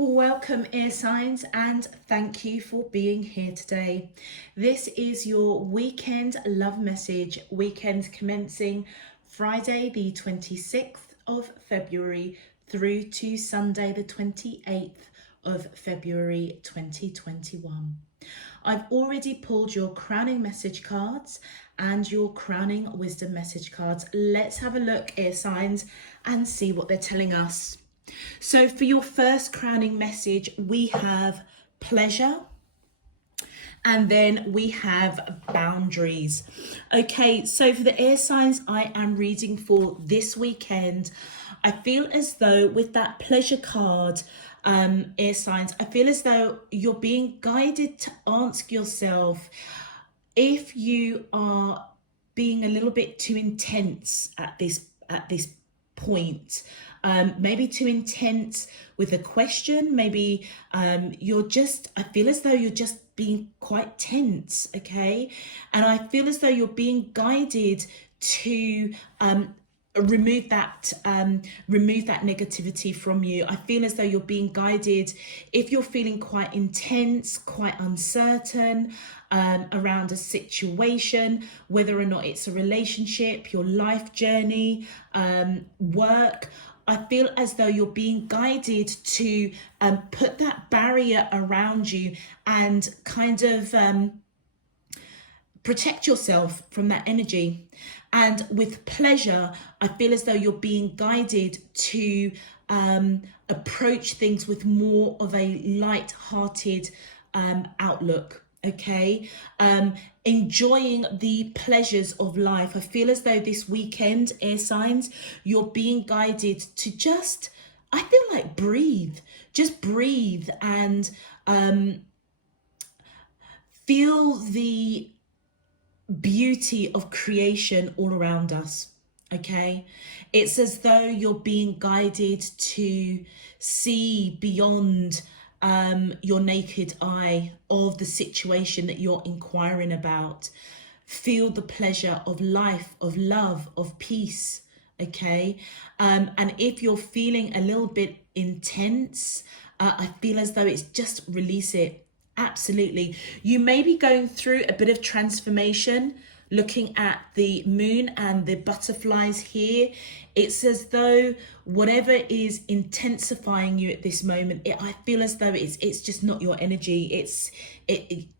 Welcome, air signs, and thank you for being here today. This is your weekend love message, weekend commencing Friday the 26th of February through to Sunday the 28th of February 2021. I've already pulled your crowning message cards and your crowning wisdom message cards. Let's have a look, air signs, and see what they're telling us. So for your first crowning message, we have pleasure, and then we have boundaries. Okay, so for the air signs I am reading for this weekend, I feel as though with that pleasure card, air signs, I feel as though you're being guided to ask yourself if you are being a little bit too intense at this point. Maybe too intense with a question. Maybe I feel as though you're just being quite tense, okay? And I feel as though you're being guided to remove that negativity from you. I feel as though you're being guided if you're feeling quite intense, quite uncertain around a situation, whether or not it's a relationship, your life journey, work. I feel as though you're being guided to put that barrier around you and kind of protect yourself from that energy. And with pleasure, I feel as though you're being guided to approach things with more of a light-hearted outlook. Okay, enjoying the pleasures of life. I feel as though this weekend, air signs, you're being guided to just, I feel like just breathe and feel the beauty of creation all around us. Okay, it's as though you're being guided to see beyond your naked eye of the situation that you're inquiring about. Feel the pleasure of life, of love, of peace. Okay, and if you're feeling a little bit intense, I feel as though it's just release it. Absolutely. You may be going through a bit of transformation. Looking at the moon and the butterflies here, it's as though whatever is intensifying you at this moment, I feel as though it's just not your energy.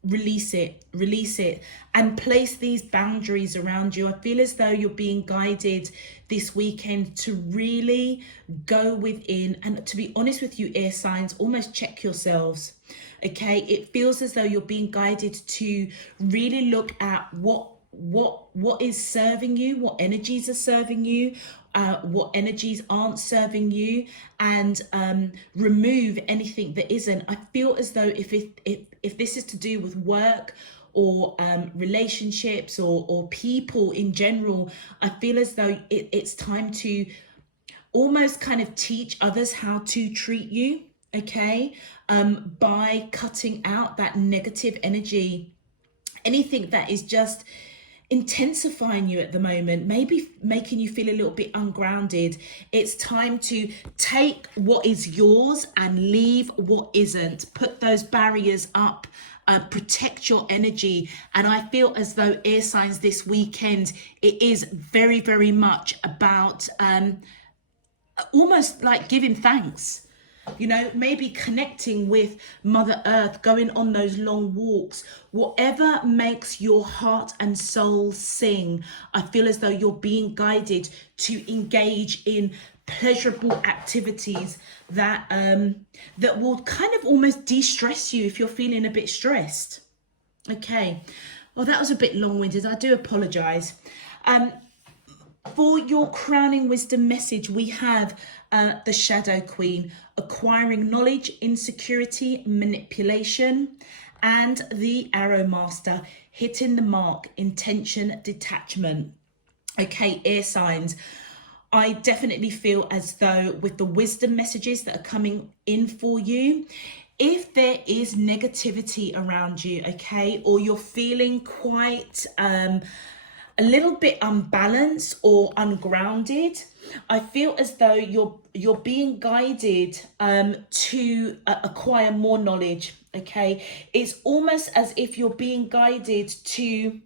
Release it, and place these boundaries around you. I feel as though you're being guided this weekend to really go within and, to be honest with you, air signs, almost check yourselves. Okay, it feels as though you're being guided to really look at what is serving you, what energies are serving you, what energies aren't serving you, and remove anything that isn't. I feel as though if this is to do with work or relationships or people in general, I feel as though it's time to almost kind of teach others how to treat you, okay, by cutting out that negative energy, anything that is just intensifying you at the moment, maybe making you feel a little bit ungrounded. It's time to take what is yours and leave what isn't. Put those barriers up, protect your energy. And I feel as though, air signs, this weekend, it is very, very much about almost like giving thanks. You know, maybe connecting with Mother Earth, going on those long walks, whatever makes your heart and soul sing. I feel as though you're being guided to engage in pleasurable activities that that will kind of almost de-stress you if you're feeling a bit stressed. Okay, well, that was a bit long-winded. I do apologize. For your crowning wisdom message, we have the Shadow Queen, acquiring knowledge, insecurity, manipulation, and the Arrow Master, hitting the mark, intention, detachment. Okay, air signs, I definitely feel as though with the wisdom messages that are coming in for you, if there is negativity around you, okay, or you're feeling quite a little bit unbalanced or ungrounded. I feel as though you're being guided to acquire more knowledge. Okay, it's almost as if you're being guided to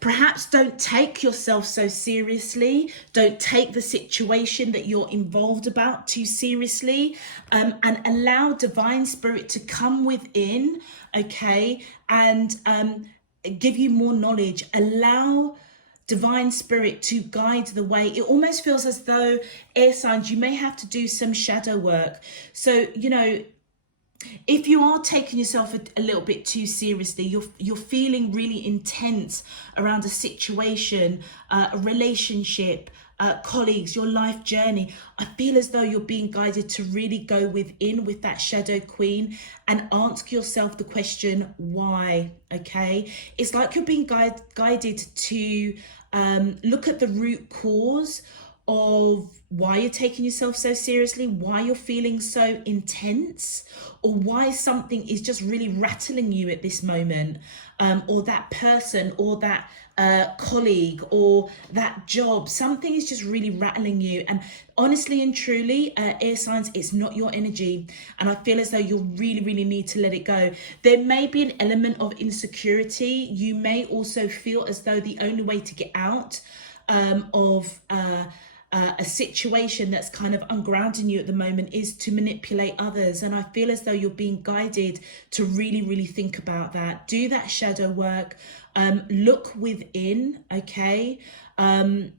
perhaps don't take yourself so seriously. Don't take the situation that you're involved about too seriously, and allow divine spirit to come within, okay, and give you more knowledge. Allow divine spirit to guide the way. It almost feels as though, air signs, you may have to do some shadow work. So, you know, if you are taking yourself a little bit too seriously, you're feeling really intense around a situation, a relationship, colleagues, your life journey, I feel as though you're being guided to really go within with that shadow queen and ask yourself the question, why? Okay, it's like you're being guided to look at the root cause of why you're taking yourself so seriously, why you're feeling so intense, or why something is just really rattling you at this moment, or that person, or that colleague, or that job. Something is just really rattling you. And honestly and truly, air signs, it's not your energy. And I feel as though you really need to let it go. There may be an element of insecurity. You may also feel as though the only way to get out of a situation that's kind of ungrounding you at the moment is to manipulate others. And I feel as though you're being guided to really think about that. Do that shadow work. Look within, okay? And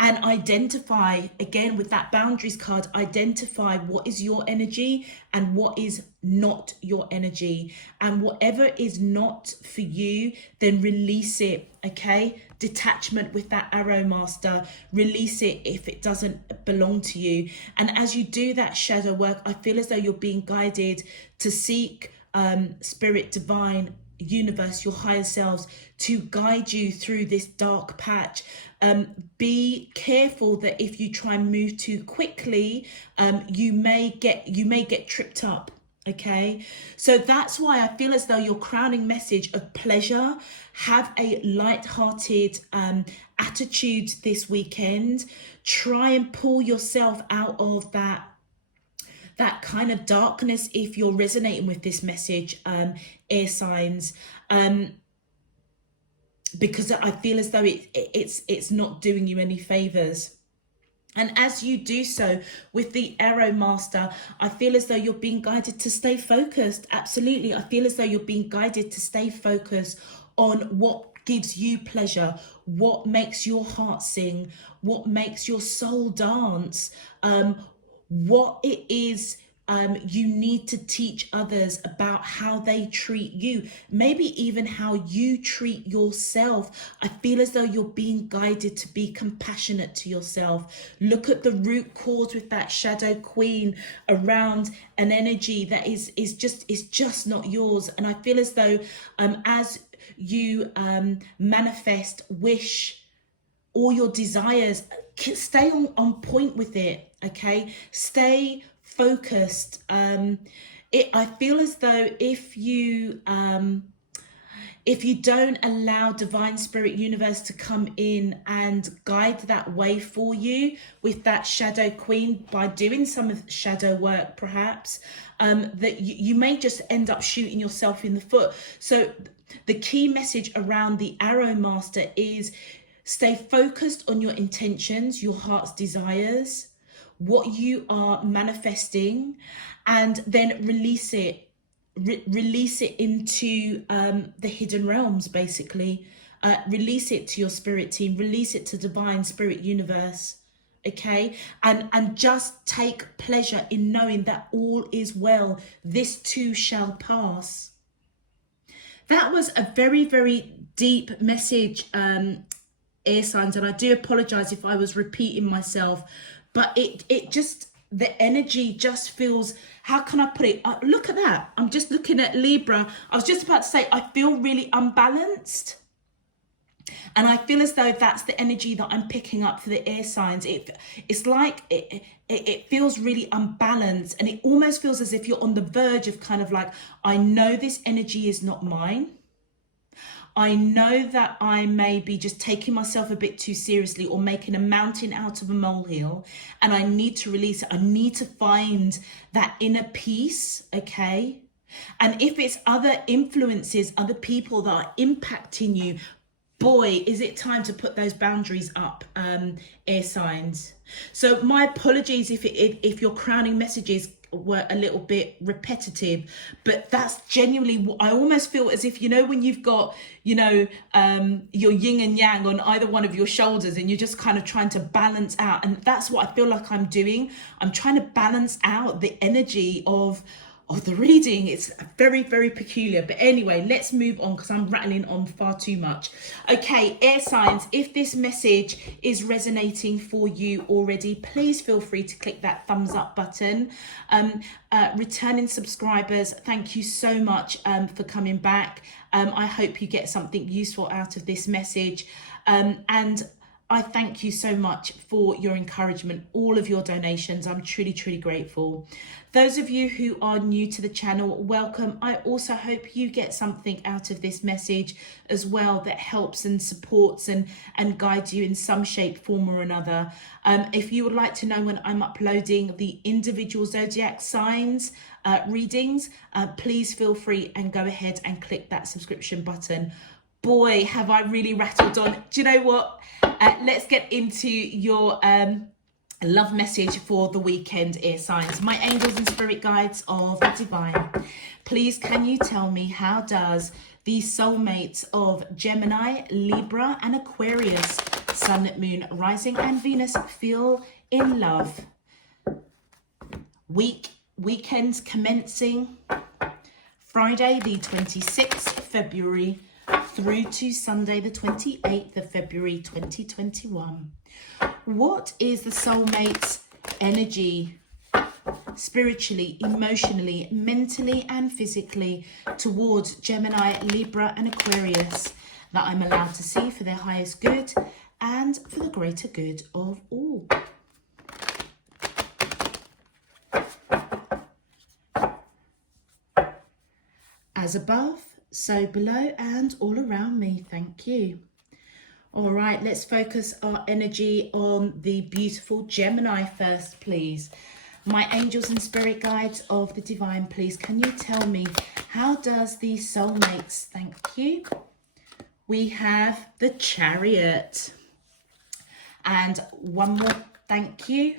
identify, again, with that boundaries card, identify what is your energy and what is not your energy. And whatever is not for you, then release it, okay? Detachment with that arrow master, release it if it doesn't belong to you. And as you do that shadow work, I feel as though you're being guided to seek spirit, divine, universe, your higher selves, to guide you through this dark patch. Be careful that if you try and move too quickly, you may get tripped up. Okay, so that's why I feel as though your crowning message of pleasure, have a light-hearted attitude this weekend. Try and pull yourself out of that kind of darkness if you're resonating with this message, air signs, because I feel as though it's not doing you any favors. And as you do so with the arrow master, I feel as though you're being guided to stay focused. Absolutely. I feel as though you're being guided to stay focused on what gives you pleasure, what makes your heart sing, what makes your soul dance, what it is you need to teach others about how they treat you, maybe even how you treat yourself. I feel as though you're being guided to be compassionate to yourself. Look at the root cause with that shadow queen around an energy that is just not yours. And I feel as though as you manifest, wish all your desires, stay on point with it, okay? Stay focused. I feel as though if you don't allow divine spirit universe to come in and guide that way for you with that shadow queen, by doing some of shadow work perhaps, that you may just end up shooting yourself in the foot. So the key message around the arrow master is stay focused on your intentions, your heart's desires, what you are manifesting, and then release it. Release it into the hidden realms, basically. Release it to your spirit team. Release it to divine spirit universe. Okay, and just take pleasure in knowing that all is well. This too shall pass. That was a very deep message, air signs, and I do apologize if I was repeating myself, but it just, the energy just feels, how can I put it? Look at that. I'm just looking at Libra. I was just about to say, I feel really unbalanced. And I feel as though that's the energy that I'm picking up for the air signs. It's like it feels really unbalanced, and it almost feels as if you're on the verge of kind of like, I know this energy is not mine. I know that I may be just taking myself a bit too seriously or making a mountain out of a molehill, and I need to release it. I need to find that inner peace, okay? And if it's other influences, other people that are impacting you, boy, is it time to put those boundaries up, air signs. So my apologies if your crowning messages were a little bit repetitive, but that's genuinely what I almost feel as if, you know, when you've got, you know, your yin and yang on either one of your shoulders, and you're just kind of trying to balance out. And that's what I feel like I'm doing. I'm trying to balance out the energy of the reading. It's very, very peculiar. But anyway, let's move on because I'm rattling on far too much. Okay, air signs, if this message is resonating for you already, please feel free to click that thumbs up button. Returning subscribers, thank you so much for coming back. I hope you get something useful out of this message. And I thank you so much for your encouragement, all of your donations. I'm truly, truly grateful. Those of you who are new to the channel, welcome. I also hope you get something out of this message as well that helps and supports and guides you in some shape, form or another. If you would like to know when I'm uploading the individual zodiac signs readings, please feel free and go ahead and click that subscription button. Boy, have I really rattled on. Do you know what? Let's get into your love message for the weekend, air signs. My angels and spirit guides of the divine, please can you tell me, how does the soulmates of Gemini, Libra and Aquarius, Sun, Moon, Rising and Venus feel in love? Weekends commencing Friday the 26th February through to Sunday the 28th of February 2021. What is the soulmate's energy spiritually, emotionally, mentally and physically towards Gemini, Libra and Aquarius that I'm allowed to see for their highest good and for the greater good of all? As above, so below and all around me. Thank you. All right, let's focus our energy on the beautiful Gemini first, please. My angels and spirit guides of the divine, please can you tell me, how does the soulmates, thank you. We have the Chariot and one more, thank you.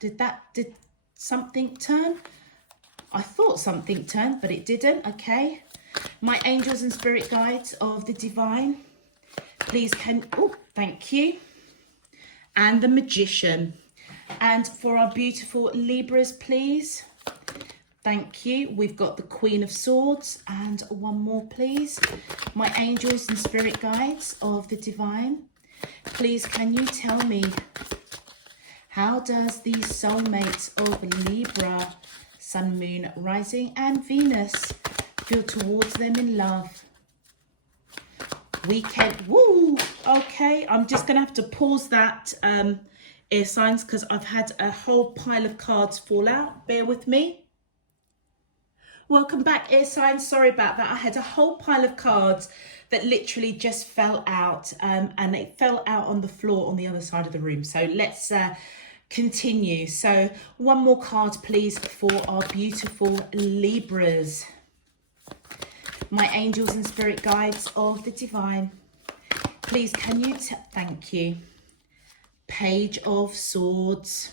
Did something turn? I thought something turned, but it didn't. Okay. My angels and spirit guides of the divine, please can, oh, thank you. And the Magician. And for our beautiful Libras, please. Thank you. We've got the Queen of Swords and one more, please. My angels and spirit guides of the divine, please can you tell me, how does the soulmates of Libra, Sun, Moon, Rising and Venus feel towards them in love? Weekend, woo, okay, I'm just gonna have to pause that, air signs, because I've had a whole pile of cards fall out. Bear with me. Welcome back, air signs. Sorry about that. I had a whole pile of cards that literally just fell out, and it fell out on the floor on the other side of the room. So let's continue. So one more card, please, for our beautiful Libras. My angels and spirit guides of the divine, please can you thank you. Page of Swords.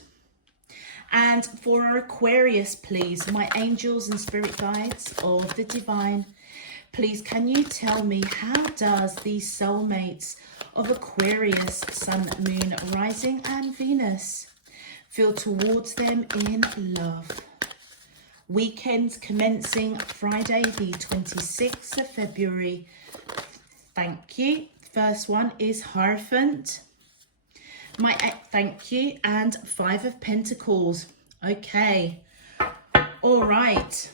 And for our Aquarius, please, my angels and spirit guides of the divine, please can you tell me, how does the soulmates of Aquarius, Sun, Moon, Rising and Venus feel towards them in love? Weekends commencing Friday the 26th of February. Thank you. First one is Hierophant. Thank you. And Five of Pentacles. Okay. All right.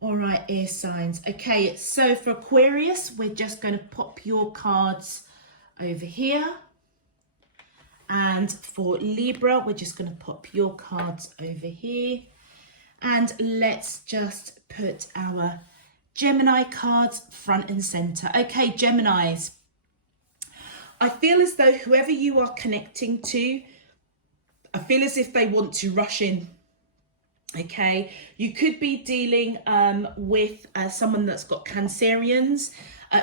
All right, air signs. Okay, so for Aquarius, we're just going to pop your cards over here. And for Libra, we're just going to pop your cards over here. And let's just put our Gemini cards front and center. Okay, Geminis, I feel as though whoever you are connecting to, I feel as if they want to rush in. Okay, you could be dealing with someone that's got Cancerians,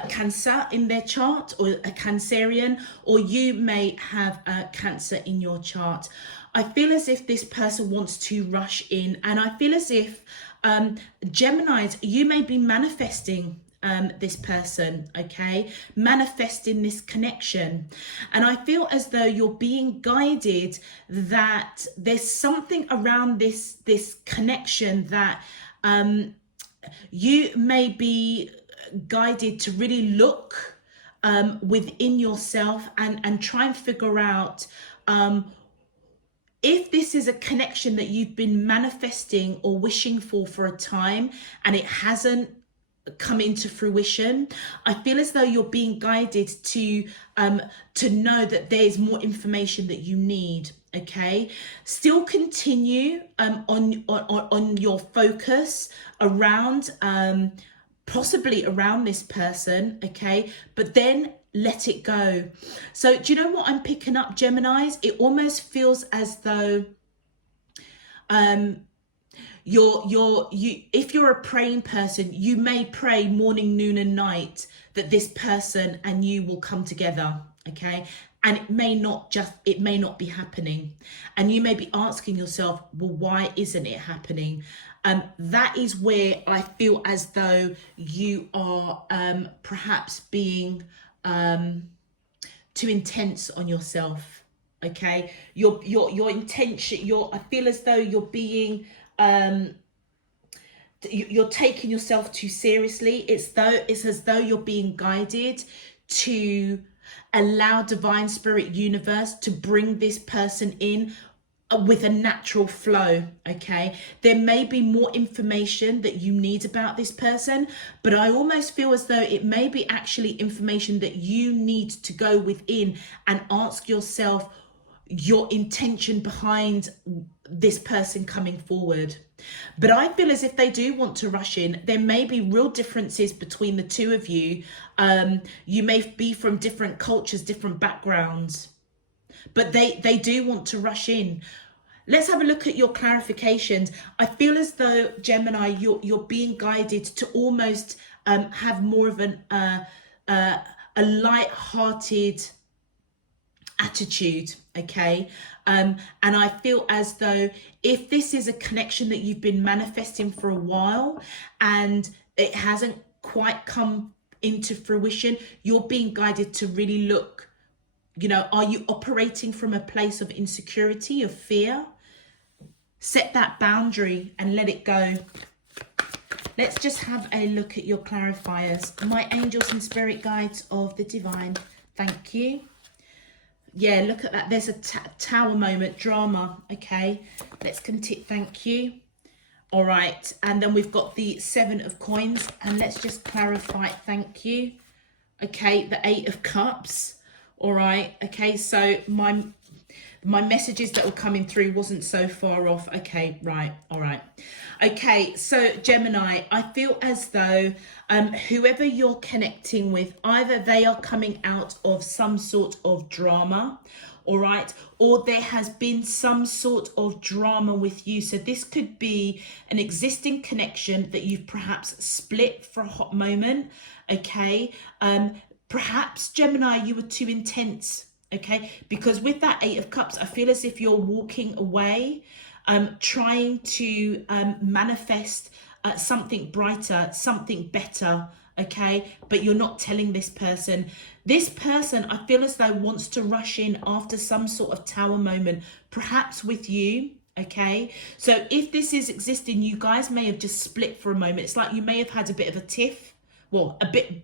Cancer in their chart, or a Cancerian, or you may have Cancer in your chart. I feel as if this person wants to rush in, and I feel as if Geminis, you may be manifesting this person, okay, manifesting this connection, and I feel as though you're being guided that there's something around this connection that you may be guided to really look within yourself and try and figure out if this is a connection that you've been manifesting or wishing for a time and it hasn't come into fruition. I feel as though you're being guided to know that there's more information that you need. Okay, still continue on your focus around possibly around this person, okay, but then let it go. So do you know what I'm picking up, Geminis? It almost feels as though if you're a praying person, you may pray morning, noon and night that this person and you will come together, okay, and it may not be happening, and you may be asking yourself, well, why isn't it happening? That is where I feel as though you are perhaps being too intense on yourself, okay, your intention, I feel as though you're being you're taking yourself too seriously. It's as though you're being guided to allow divine spirit universe to bring this person in with a natural flow, okay? There may be more information that you need about this person, but I almost feel as though it may be actually information that you need to go within and ask yourself your intention behind this person coming forward. But I feel as if they do want to rush in. There may be real differences between the two of you. You may be from different cultures, different backgrounds, but they do want to rush in. Let's have a look at your clarifications. I feel as though, Gemini, you're being guided to almost have more of a light-hearted attitude, okay? And I feel as though if this is a connection that you've been manifesting for a while and it hasn't quite come into fruition, you're being guided to really look, you know, are you operating from a place of insecurity, of fear? Set that boundary and let it go. Let's just have a look at your clarifiers. My angels and spirit guides of the divine, thank you. Yeah, look at that. There's a tower moment, drama. Okay, let's continue. Thank you. All right, and then we've got the 7 of coins, and let's just clarify. Thank you. Okay, the 8 of cups. All right. Okay, so my messages that were coming through wasn't so far off. Okay, right. All right. Okay, so Gemini, I feel as though whoever you're connecting with, either they are coming out of some sort of drama, all right, or there has been some sort of drama with you. So this could be an existing connection that you've perhaps split for a hot moment, okay? Perhaps, Gemini, you were too intense, okay? Because with that 8 of cups, I feel as if you're walking away, trying to manifest something brighter, something better, okay? But you're not telling this person. This person, I feel as though, wants to rush in after some sort of tower moment, perhaps with you, okay? So if this is existing, you guys may have just split for a moment. It's like you may have had a bit of a tiff, well, a bit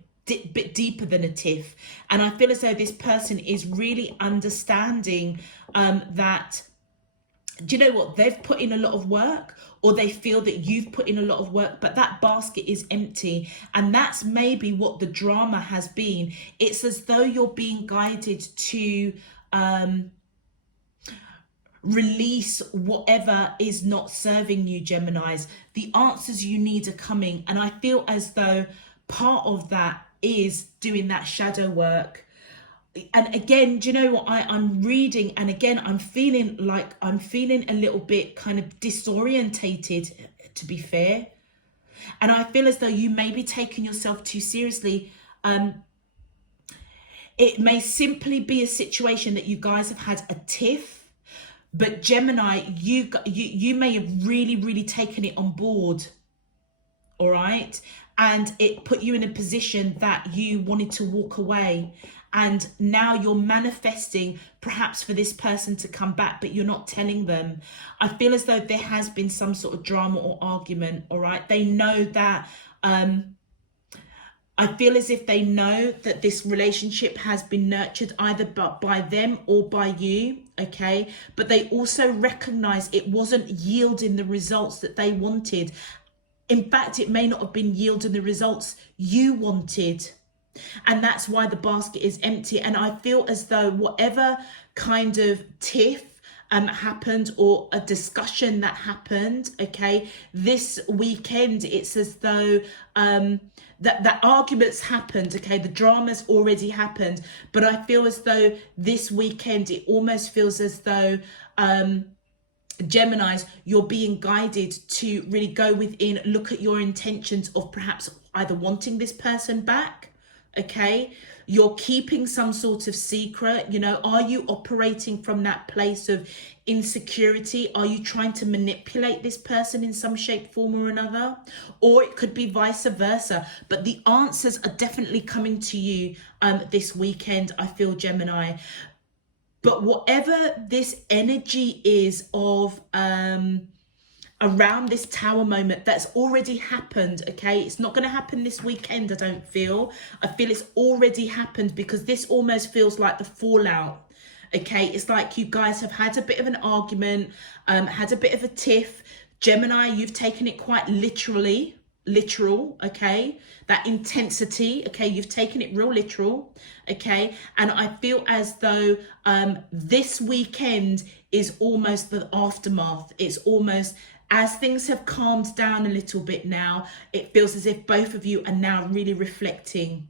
deeper than a tiff. And I feel as though this person is really understanding that, do you know what, they've put in a lot of work, or they feel that you've put in a lot of work, but that basket is empty. And that's maybe what the drama has been. It's as though you're being guided to release whatever is not serving you, Geminis. The answers you need are coming. And I feel as though part of that is doing that shadow work. And again, do you know what I'm reading? And again, I'm feeling a little bit kind of disorientated, to be fair. And I feel as though you may be taking yourself too seriously. It may simply be a situation that you guys have had a tiff, but Gemini, you may have really taken it on board. All right. And it put you in a position that you wanted to walk away. And now you're manifesting perhaps for this person to come back, but you're not telling them. I feel as though there has been some sort of drama or argument. All right. They know that, I feel as if they know that this relationship has been nurtured either by them or by you, okay? But they also recognize it wasn't yielding the results that they wanted. In fact, it may not have been yielding the results you wanted. And that's why the basket is empty. And I feel as though whatever kind of tiff happened, or a discussion that happened, okay, this weekend, it's as though that arguments happened, okay, the drama's already happened, but I feel as though this weekend it almost feels as though Geminis, you're being guided to really go within, look at your intentions of perhaps either wanting this person back, okay, you're keeping some sort of secret, you know, are you operating from that place of insecurity? Are you trying to manipulate this person in some shape, form or another? Or it could be vice versa. But the answers are definitely coming to you this weekend, I feel, Gemini. But whatever this energy is of around this tower moment that's already happened, okay, it's not going to happen this weekend. I feel it's already happened, because this almost feels like the fallout, okay? It's like you guys have had a bit of an argument, had a bit of a tiff. Gemini, you've taken it quite literal, okay? That intensity, okay, you've taken it real literal, okay? And I feel as though this weekend is almost the aftermath. It's almost, as things have calmed down a little bit now, it feels as if both of you are now really reflecting.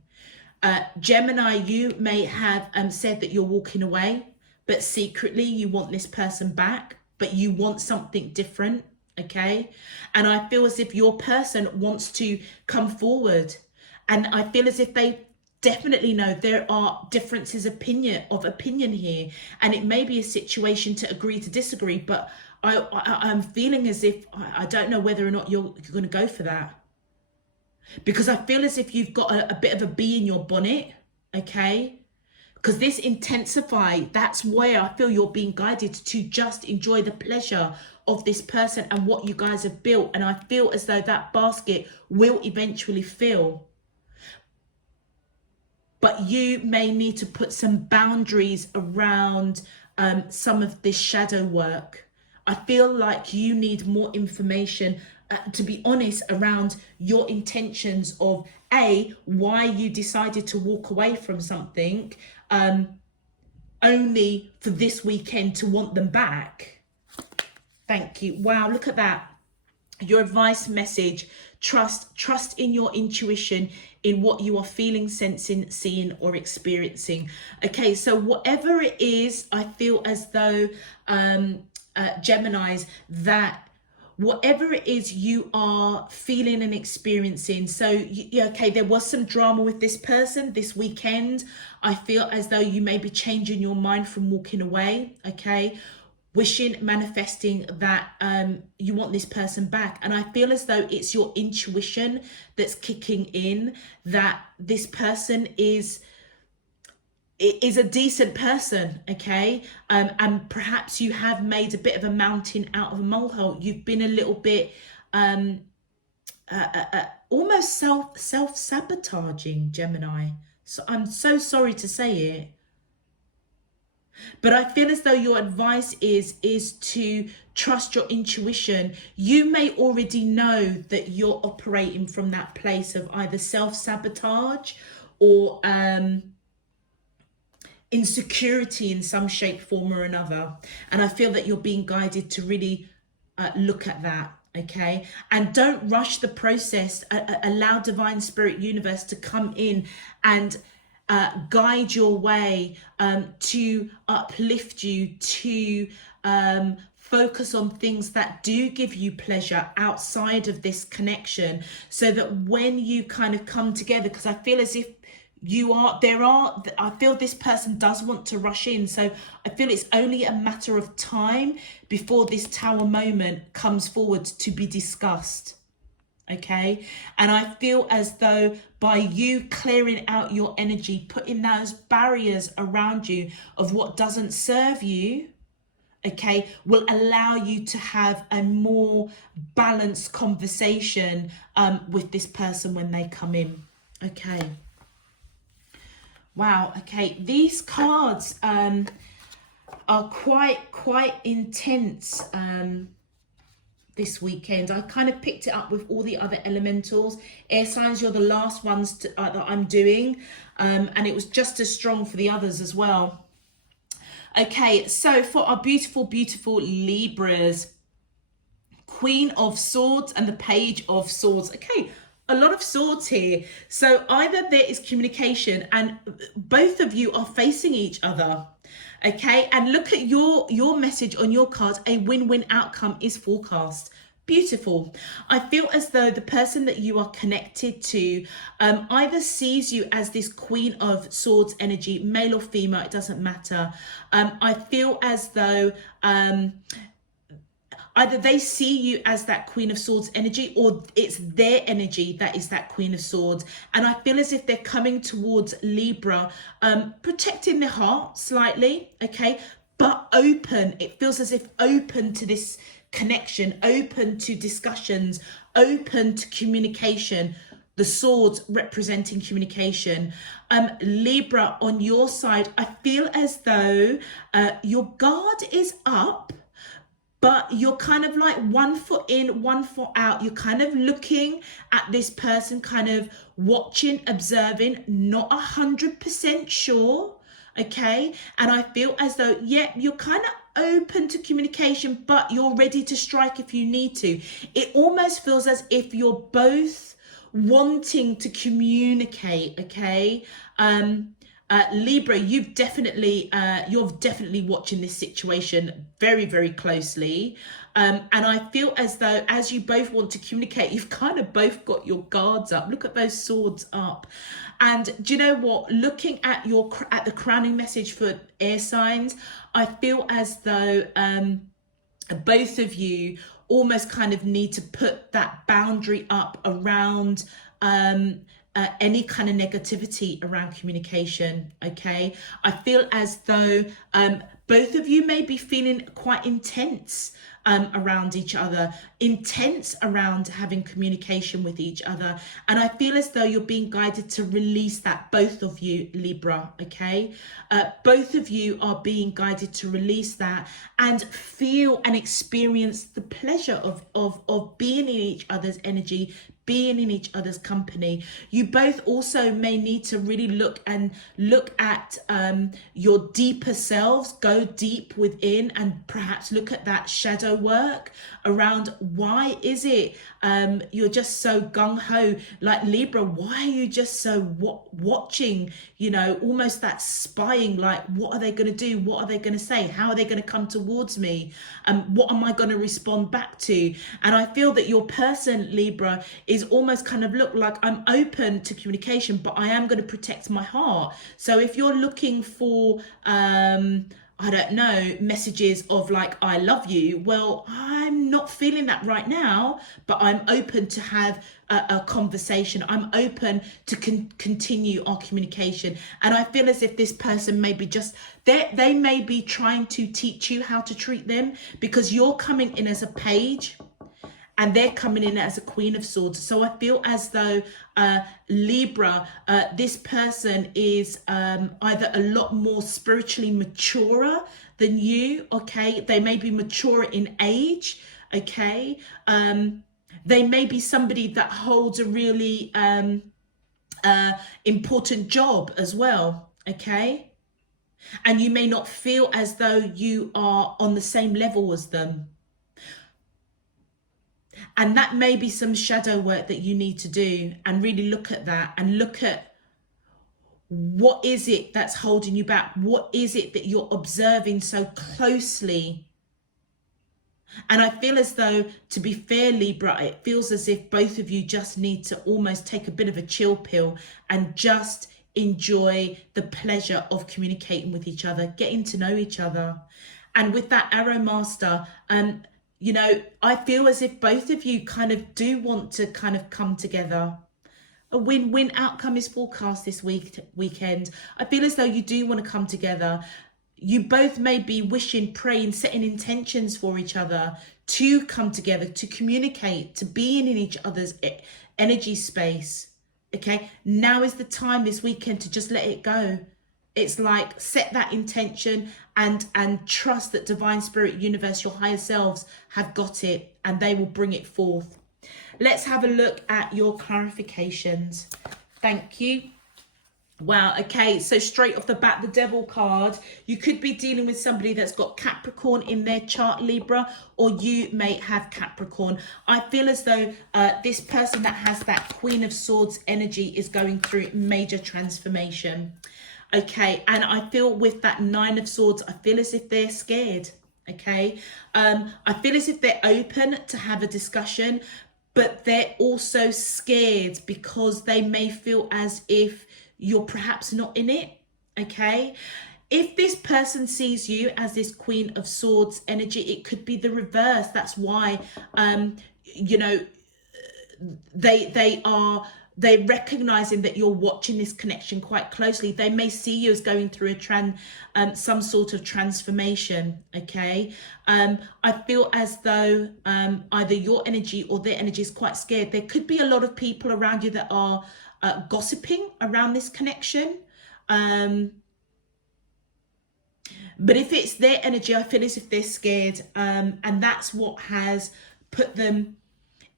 Gemini, you may have said that you're walking away, but secretly you want this person back, but you want something different, okay? And I feel as if your person wants to come forward, and I feel as if they definitely know there are differences of opinion here, and it may be a situation to agree to disagree, but I'm feeling as if I don't know whether or not you're going to go for that, because I feel as if you've got a bit of a bee in your bonnet, okay? Because this intensify, that's where I feel you're being guided to just enjoy the pleasure of this person and what you guys have built. And I feel as though that basket will eventually fill. But you may need to put some boundaries around some of this shadow work. I feel like you need more information, to be honest, around your intentions of why you decided to walk away from something, only for this weekend to want them back. Thank you. Wow, look at that. Your advice message: trust in your intuition, in what you are feeling, sensing, seeing or experiencing. Okay, so whatever it is, I feel as though Geminis, that whatever it is you are feeling and experiencing, so okay, there was some drama with this person this weekend. I feel as though you may be changing your mind from walking away, okay, wishing, manifesting that you want this person back. And I feel as though it's your intuition that's kicking in, that this person is a decent person, okay? And perhaps you have made a bit of a mountain out of a molehill. You've been a little bit almost self-sabotaging, Gemini. So I'm so sorry to say it. But I feel as though your advice is to trust your intuition. You may already know that you're operating from that place of either self-sabotage or insecurity in some shape, form or another. And I feel that you're being guided to really look at that. Okay, and don't rush the process. Allow divine spirit universe to come in and guide your way, to uplift you, to focus on things that do give you pleasure outside of this connection, so that when you kind of come together, because I feel as if I feel this person does want to rush in. So I feel it's only a matter of time before this tower moment comes forward to be discussed. Okay. And I feel as though by you clearing out your energy, putting those barriers around you of what doesn't serve you, okay, will allow you to have a more balanced conversation with this person when they come in. Okay. Wow. Okay. These cards are quite intense this weekend. I kind of picked it up with all the other elementals. Air signs, you're the last ones that I'm doing, and it was just as strong for the others as well. Okay, so for our beautiful Libras, Queen of Swords and the Page of Swords. Okay, a lot of swords here. So either there is communication and both of you are facing each other. Okay, and look at your message on your card. A win-win outcome is forecast. Beautiful. I feel as though the person that you are connected to either sees you as this Queen of Swords energy, male or female, it doesn't matter. I feel as though either they see you as that Queen of Swords energy, or it's their energy that is that Queen of Swords. And I feel as if they're coming towards Libra, protecting their heart slightly, okay, but open. It feels as if open to this connection, open to discussions, open to communication. The swords representing communication. Libra, on your side, I feel as though your guard is up, but you're kind of like 1 foot in, 1 foot out. You're kind of looking at this person, kind of watching, observing, not 100% sure, okay? And I feel as though, yeah, you're kind of open to communication, but you're ready to strike if you need to. It almost feels as if you're both wanting to communicate, okay? Libra, you're definitely watching this situation very, very closely. And I feel as though as you both want to communicate, you've kind of both got your guards up. Look at those swords up. And do you know what? Looking at the crowning message for air signs, I feel as though both of you almost kind of need to put that boundary up around any kind of negativity around communication, okay? I feel as though both of you may be feeling quite intense around each other, intense around having communication with each other. And I feel as though you're being guided to release that, both of you, Libra, okay? Both of you are being guided to release that and feel and experience the pleasure of being in each other's energy, being in each other's company. You both also may need to really look at your deeper selves, go deep within, and perhaps look at that shadow work around why is it you're just so gung-ho, like Libra, why are you just so watching, you know, almost that spying, like what are they going to do, what are they going to say, how are they going to come towards me, what am I going to respond back to? And I feel that your person, Libra, is almost kind of look like, I'm open to communication, but I am going to protect my heart. So if you're looking for I don't know, messages of like, I love you, well, I'm not feeling that right now, but I'm open to have a conversation. I'm open to continue our communication. And I feel as if this person may be just, they may be trying to teach you how to treat them, because you're coming in as a page and they're coming in as a Queen of Swords. So I feel as though Libra, this person is either a lot more spiritually maturer than you, okay? They may be mature in age, okay? They may be somebody that holds a really important job as well, okay? And you may not feel as though you are on the same level as them. And that may be some shadow work that you need to do, and really look at that and look at what is it that's holding you back? What is it that you're observing so closely? And I feel as though, to be fair, Libra, it feels as if both of you just need to almost take a bit of a chill pill and just enjoy the pleasure of communicating with each other, getting to know each other. And with that Arrow Master, you know, I feel as if both of you kind of do want to kind of come together. A win-win outcome is forecast this weekend. I feel as though you do want to come together. You both may be wishing, praying, setting intentions for each other to come together, to communicate, to being in each other's energy space. Okay, now is the time this weekend to just let it go. It's like, set that intention and trust that divine spirit, universe, your higher selves have got it, and they will bring it forth. Let's have a look at your clarifications. Thank you. Wow, okay, so straight off the bat, the Devil card. You could be dealing with somebody that's got Capricorn in their chart, Libra, or you may have Capricorn. I feel as though this person that has that Queen of Swords energy is going through major transformation. Okay, and I feel with that Nine of Swords, I feel as if they're scared. Okay, I feel as if they're open to have a discussion, but they're also scared because they may feel as if you're perhaps not in it. Okay, if this person sees you as this Queen of Swords energy, it could be the reverse. That's why you know, they're recognizing that you're watching this connection quite closely. They may see you as going through a some sort of transformation. Okay, I feel as though either your energy or their energy is quite scared. There could be a lot of people around you that are gossiping around this connection, but if it's their energy, I feel as if they're scared, and that's what has put them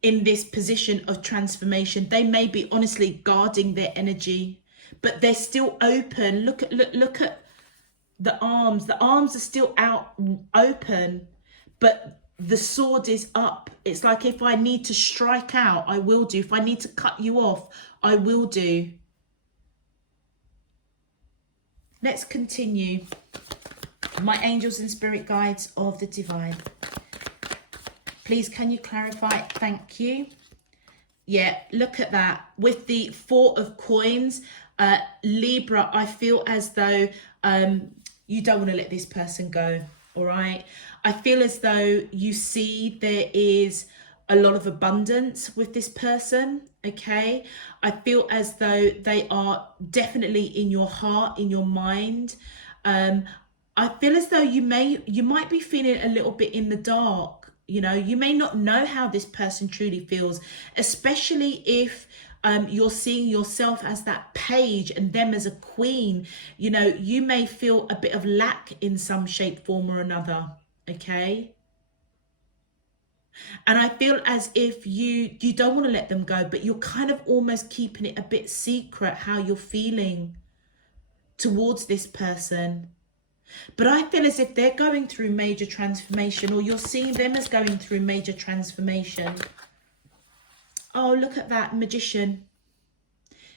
in this position of transformation. They may be honestly guarding their energy, but they're still open. Look at the arms. The arms are still out open, but the sword is up. It's like, if I need to strike out, I will do. If I need to cut you off, I will do. Let's continue. My angels and spirit guides of the divine, please, can you clarify? Thank you. Yeah, look at that. With the Four of Coins, Libra, I feel as though you don't want to let this person go, all right? I feel as though you see there is a lot of abundance with this person, okay? I feel as though they are definitely in your heart, in your mind. I feel as though you might be feeling a little bit in the dark. You know, you may not know how this person truly feels, especially if you're seeing yourself as that page and them as a queen. You know, you may feel a bit of lack in some shape, form or another, okay? And I feel as if you don't want to let them go, but you're kind of almost keeping it a bit secret how you're feeling towards this person. But I feel as if they're going through major transformation, or you're seeing them as going through major transformation. Oh, look at that, Magician.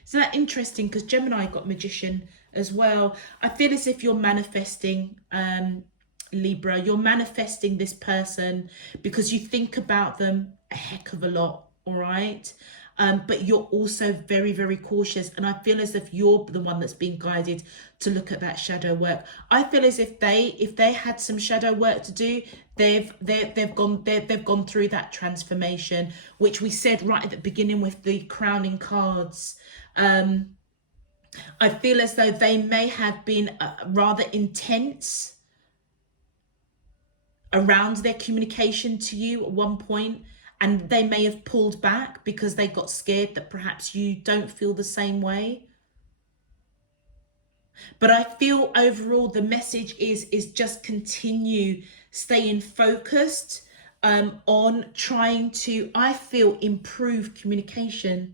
Isn't that interesting? Because Gemini got Magician as well. I feel as if you're manifesting, Libra. You're manifesting this person because you think about them a heck of a lot, all right? But you're also very, very cautious. And I feel as if you're the one that's being guided to look at that shadow work. I feel as if they had some shadow work to do, they've gone through that transformation, which we said right at the beginning with the crowning cards. I feel as though they may have been rather intense around their communication to you at one point. And they may have pulled back because they got scared that perhaps you don't feel the same way. But I feel overall the message is just continue staying focused on trying to, I feel, improve communication,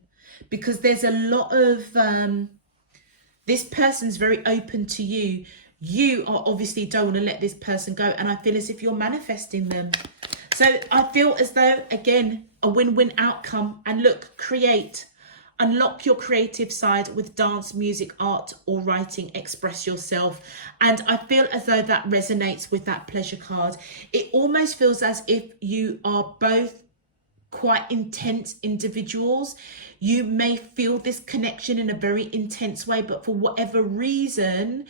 because there's a lot of, this person's very open to you. you are obviously don't want to let this person go, and I feel as if you're manifesting them. So I feel as though, again, a win-win outcome. And look, create. Unlock your creative side with dance, music, art, or writing. Express yourself. And I feel as though that resonates with that pleasure card. It almost feels as if you are both quite intense individuals. You may feel this connection in a very intense way, but for whatever reason,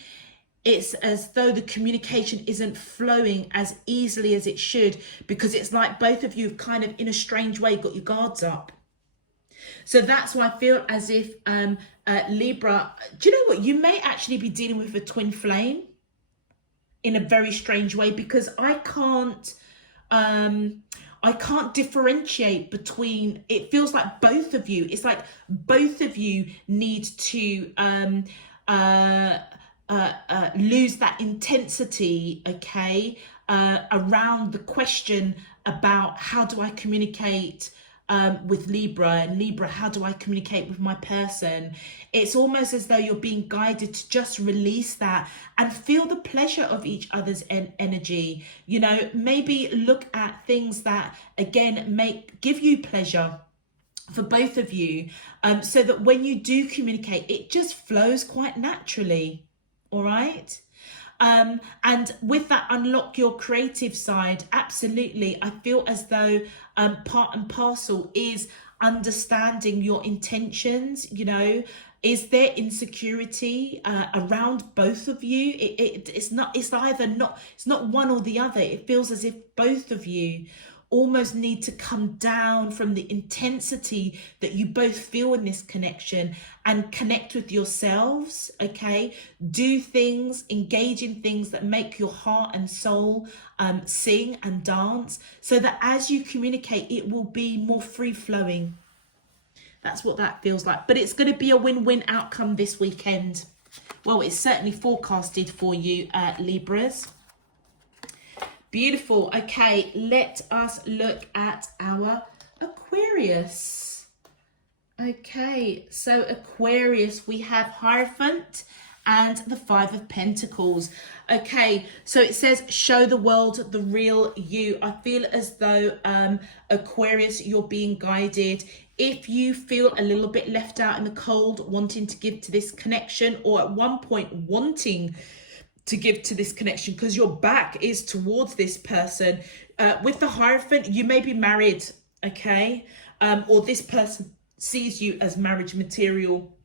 it's as though the communication isn't flowing as easily as it should, because it's like both of you have kind of in a strange way got your guards up. So that's why I feel as if Libra, do you know what? You may actually be dealing with a twin flame in a very strange way, because I can't differentiate between, it feels like both of you, it's like both of you need to lose that intensity, okay, around the question about how do I communicate with Libra, and Libra, how do I communicate with my person? It's almost as though you're being guided to just release that and feel the pleasure of each other's energy. You know, maybe look at things that, again, give you pleasure for both of you, so that when you do communicate, it just flows quite naturally. All right. And with that, unlock your creative side. Absolutely. I feel as though part and parcel is understanding your intentions. You know, is there insecurity around both of you? It's not one or the other. It feels as if both of you almost need to come down from the intensity that you both feel in this connection and connect with yourselves, okay? Do things, engage in things that make your heart and soul sing and dance, so that as you communicate, it will be more free-flowing. That's what that feels like. But it's going to be a win-win outcome this weekend. Well, it's certainly forecasted for you, Libras. Beautiful. Okay, let us look at our Aquarius. Okay, so Aquarius, we have Hierophant and the Five of Pentacles. Okay, so it says, show the world the real you. I feel as though, Aquarius, you're being guided. If you feel a little bit left out in the cold, wanting to give to this connection, or at one point wanting to give to this connection because your back is towards this person, with the Hierophant, you may be married, okay, or this person sees you as marriage material.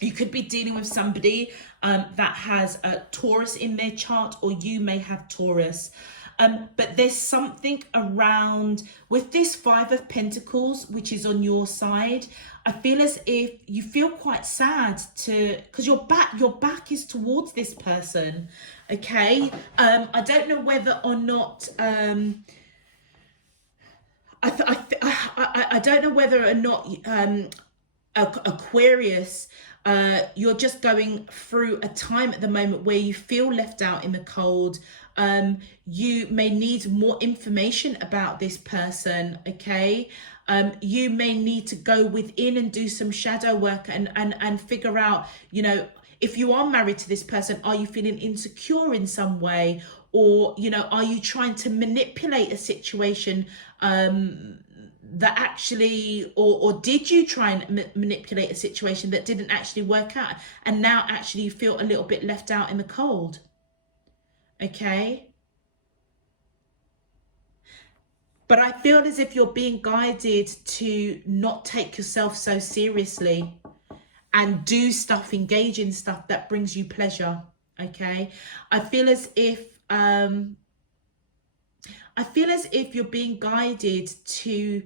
You could be dealing with somebody that has a Taurus in their chart, or you may have Taurus. But there's something around with this Five of Pentacles, which is on your side. I feel as if you feel quite sad because your back is towards this person. Okay. I don't know whether or not, I don't know whether or not, Aquarius, you're just going through a time at the moment where you feel left out in the cold. You may need more information about this person, okay? You may need to go within and do some shadow work and figure out, you know, if you are married to this person, are you feeling insecure in some way? Or, you know, are you trying to manipulate a situation that actually, or did you try and manipulate a situation that didn't actually work out, and now actually you feel a little bit left out in the cold? Okay. But I feel as if you're being guided to not take yourself so seriously and do stuff, engage in stuff that brings you pleasure. Okay. I feel as if you're being guided to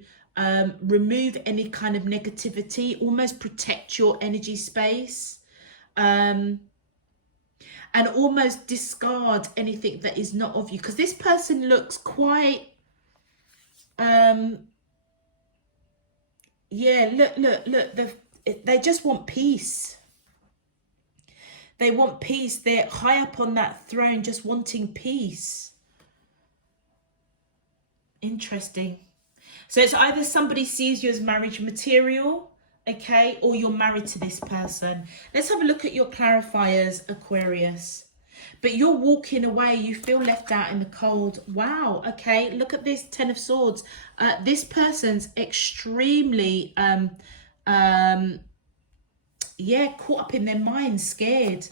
remove any kind of negativity, almost protect your energy space, and almost discard anything that is not of you, because this person looks quite yeah, look, they just want peace. They want peace. They're high up on that throne, just wanting peace. Interesting. So it's either somebody sees you as marriage material, okay, or you're married to this person. Let's have a look at your clarifiers, Aquarius. But you're walking away, you feel left out in the cold. Wow, okay, look at this Ten of Swords. This person's extremely yeah, caught up in their mind, scared.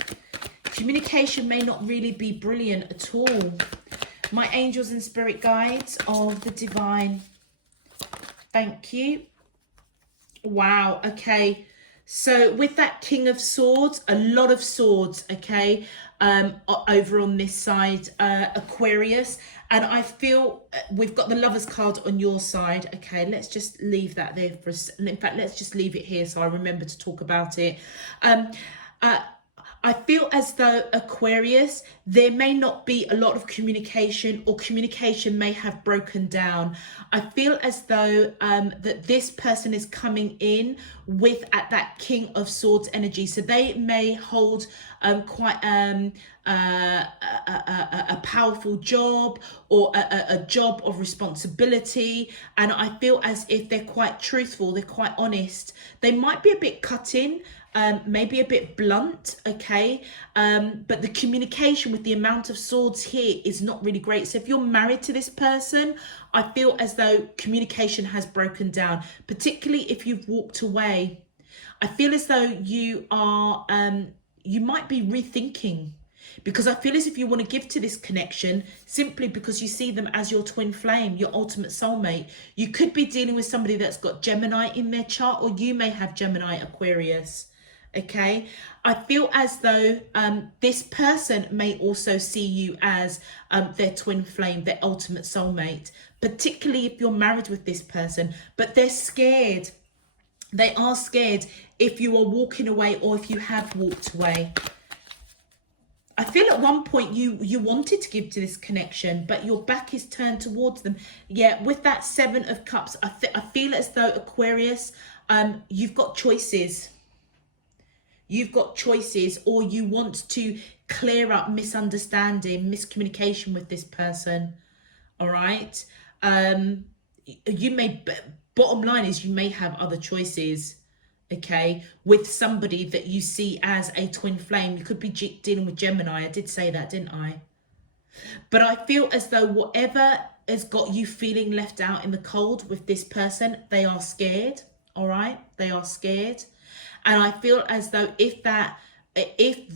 Communication may not really be brilliant at all. My angels and spirit guides of the divine, thank you. Wow, okay. So with that King of Swords, a lot of swords, okay, over on this side, Aquarius. And I feel we've got the Lovers card on your side. Okay, let's just leave that there for us. In fact, let's just leave it here so I remember to talk about it. I feel as though Aquarius, there may not be a lot of communication, or communication may have broken down. I feel as though that this person is coming in with at that King of Swords energy. So they may hold quite a powerful job, or a job of responsibility. And I feel as if they're quite truthful, they're quite honest. They might be a bit cutting, maybe a bit blunt, okay, but the communication with the amount of swords here is not really great. So if you're married to this person, I feel as though communication has broken down, particularly if you've walked away. I feel as though you are you might be rethinking, because I feel as if you want to give to this connection simply because you see them as your twin flame, your ultimate soulmate. You could be dealing with somebody that's got Gemini in their chart, or you may have Gemini, Aquarius. Okay, I feel as though this person may also see you as their twin flame, their ultimate soulmate, particularly if you're married with this person. But they're scared. They are scared if you are walking away, or if you have walked away. I feel at one point you wanted to give to this connection, but your back is turned towards them. Yeah, with that Seven of Cups, I feel as though, Aquarius, you've got choices. You've got choices, or you want to clear up misunderstanding, miscommunication with this person. All right. You may, bottom line is, you may have other choices. Okay, with somebody that you see as a twin flame. You could be dealing with Gemini. I did say that, didn't I? But I feel as though whatever has got you feeling left out in the cold with this person, they are scared. All right, they are scared. And I feel as though if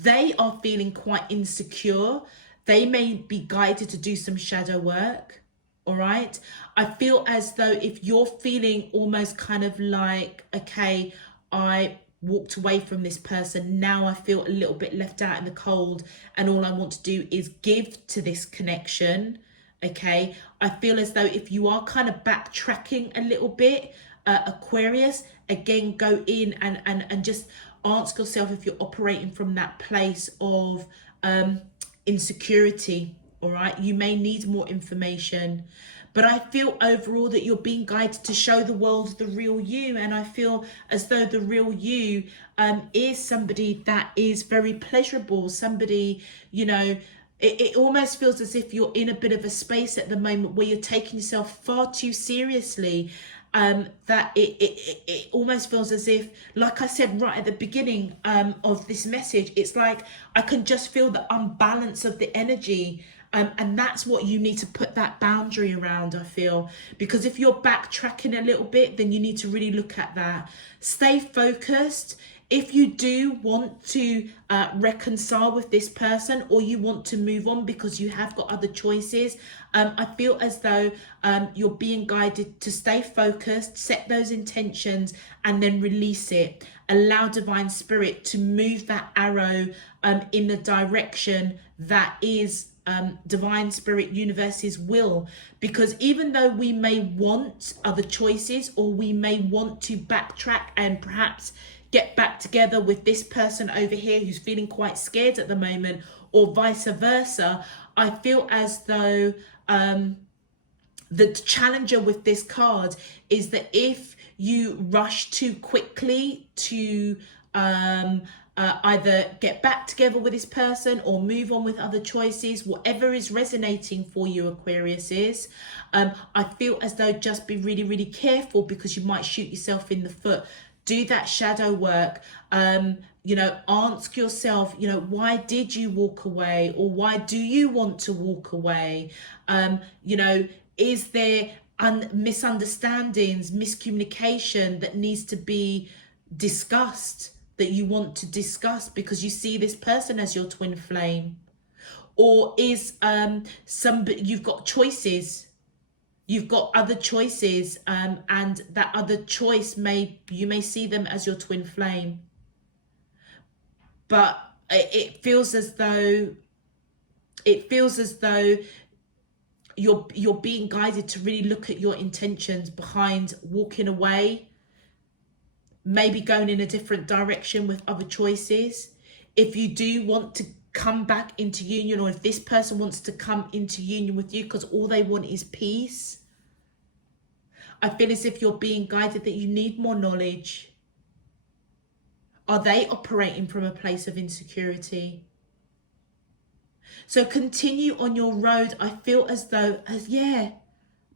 they are feeling quite insecure, they may be guided to do some shadow work. All right. I feel as though if you're feeling almost kind of like, okay, I walked away from this person, now I feel a little bit left out in the cold, and all I want to do is give to this connection. Okay. I feel as though if you are kind of backtracking a little bit, Aquarius, again, go in and just ask yourself if you're operating from that place of insecurity. All right, you may need more information, but I feel overall that you're being guided to show the world the real you. And I feel as though the real you is somebody that is very pleasurable, somebody, you know, it almost feels as if you're in a bit of a space at the moment where you're taking yourself far too seriously. That it almost feels as if, like I said right at the beginning of this message, it's like I can just feel the unbalance of the energy, and that's what you need to put that boundary around, I feel, because if you're backtracking a little bit, then you need to really look at that. Stay focused. If you do want to reconcile with this person, or you want to move on because you have got other choices, I feel as though you're being guided to stay focused, set those intentions, and then release it. Allow Divine Spirit to move that arrow in the direction that is Divine Spirit Universe's will. Because even though we may want other choices, or we may want to backtrack and perhaps get back together with this person over here who's feeling quite scared at the moment, or vice versa, I feel as though the challenger with this card is that if you rush too quickly to either get back together with this person or move on with other choices, whatever is resonating for you, Aquarius, is I feel as though just be really, really careful, because you might shoot yourself in the foot. Do that shadow work. ask yourself, why did you walk away, or why do you want to walk away? Is there misunderstandings, miscommunication that needs to be discussed, that you want to discuss because you see this person as your twin flame? Or is you've got choices, you've got other choices, and that other choice you may see them as your twin flame, but it feels as though you're being guided to really look at your intentions behind walking away, maybe going in a different direction with other choices. If you do want to come back into union, or if this person wants to come into union with you because all they want is peace, I feel as if you're being guided that you need more knowledge. Are they operating from a place of insecurity? So continue on your road. I feel as though,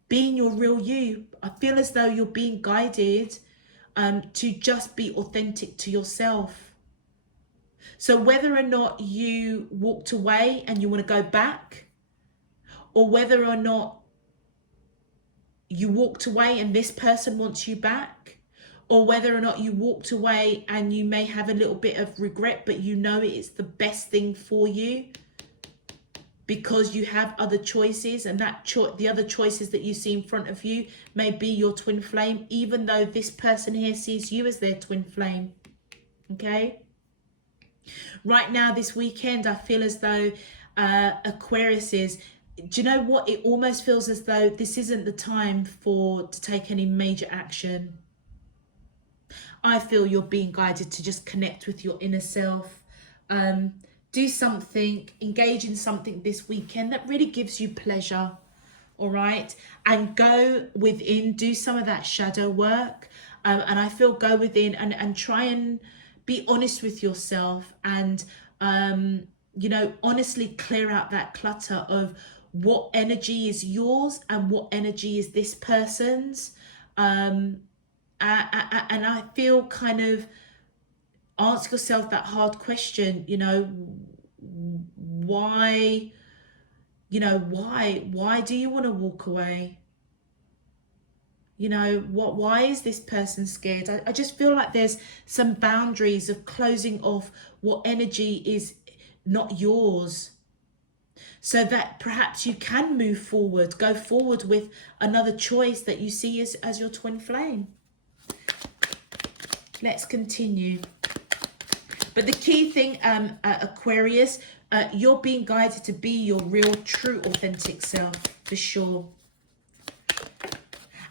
being your real you. I feel as though you're being guided to just be authentic to yourself. So whether or not you walked away and you want to go back, or whether or not you walked away and this person wants you back, or whether or not you walked away and you may have a little bit of regret, but it's the best thing for you because you have other choices, and the other choices that you see in front of you may be your twin flame, even though this person here sees you as their twin flame. Okay? Right now, this weekend, I feel as though Aquarius is, do you know what? It almost feels as though this isn't the time to take any major action. I feel you're being guided to just connect with your inner self. Do something, engage in something this weekend that really gives you pleasure. All right? And go within, do some of that shadow work. And I feel go within and try and be honest with yourself, and honestly clear out that clutter of what energy is yours and what energy is this person's. And I feel kind of ask yourself that hard question, why do you want to walk away? Why is this person scared? I just feel like there's some boundaries of closing off what energy is not yours, so that perhaps you can move forward, go forward with another choice that you see as your twin flame. Let's continue. But the key thing, Aquarius, you're being guided to be your real, true, authentic self, for sure.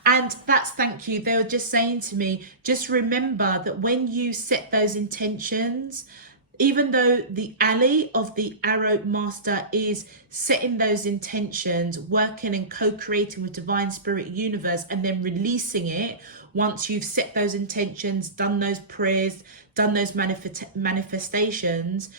And that's thank you. They were just saying to me, just remember that when you set those intentions, even though the ally of the Arrow Master is setting those intentions, working and co-creating with Divine Spirit Universe, and then releasing it, once you've set those intentions, done those prayers, done those manifestations,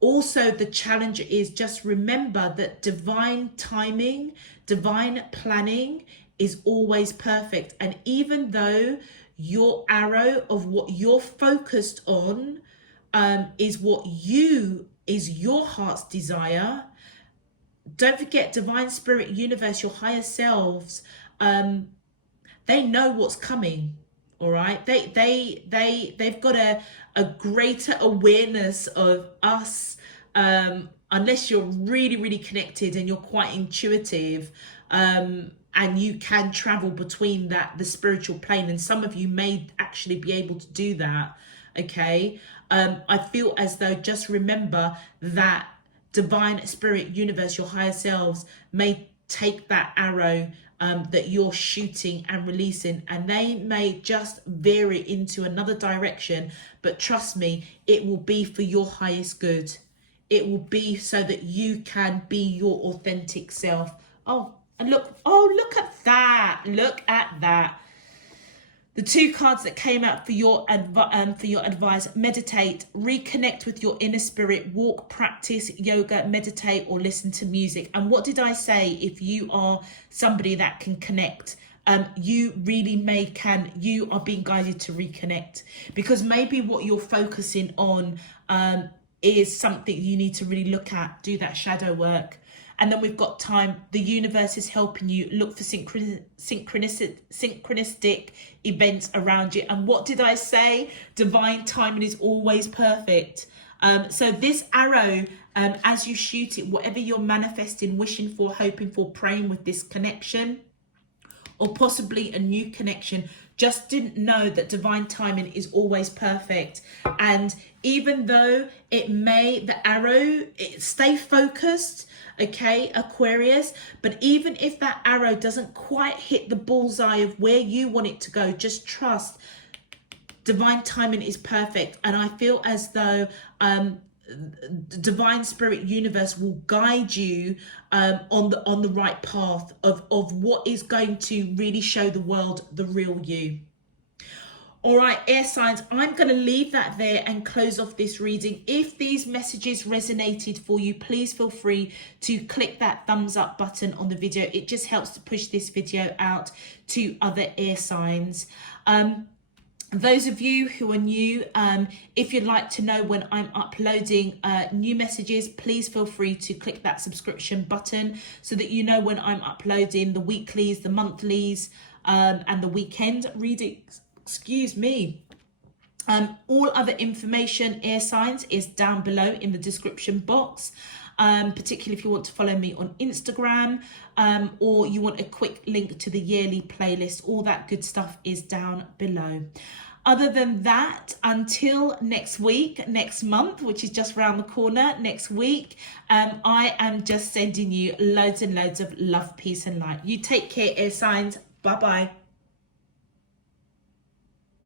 also the challenge is just remember that divine timing, divine planning is always perfect. And even though your arrow of what you're focused on is your heart's desire, don't forget Divine Spirit Universe, your higher selves, they know what's coming. All right, they've got a greater awareness of us, unless you're really, really connected and you're quite intuitive, and you can travel between the spiritual plane, and some of you may actually be able to do that. Okay, I feel as though just remember that Divine Spirit Universe, your higher selves, may take that arrow that you're shooting and releasing, and they may just veer it into another direction, but trust me, it will be for your highest good. It will be so that you can be your authentic self. Oh, and look at that. The two cards that came out for your advice: meditate, reconnect with your inner spirit, walk, practice yoga, meditate, or listen to music. And what did I say? If you are somebody that can connect you are being guided to reconnect, because maybe what you're focusing on is something you need to really look at, do that shadow work. And then we've got time. The universe is helping you look for synchronistic events around you. And what did I say? Divine timing is always perfect. So this arrow, as you shoot it, whatever you're manifesting, wishing for, hoping for, praying with this connection, or possibly a new connection, just didn't know that divine timing is always perfect. And even though the arrow, stay focused, okay, Aquarius, but even if that arrow doesn't quite hit the bullseye of where you want it to go, just trust divine timing is perfect. And I feel as though divine spirit universe will guide you on the right path of what is going to really show the world the real you. All right, air signs, I'm going to leave that there and close off this reading. If these messages resonated for you, please feel free to click that thumbs up button on the video. It just helps to push this video out to other air signs. Those of you who are new, if you'd like to know when I'm uploading new messages, please feel free to click that subscription button so that you know when I'm uploading the weeklies, the monthlies, and the weekend readings. Excuse me. All other information, air signs, is down below in the description box. Particularly if you want to follow me on Instagram, or you want a quick link to the yearly playlist, all that good stuff is down below. Other than that, until next month, which is just around the corner, next week, I am just sending you loads and loads of love, peace and light. You take care, air signs. Bye-bye.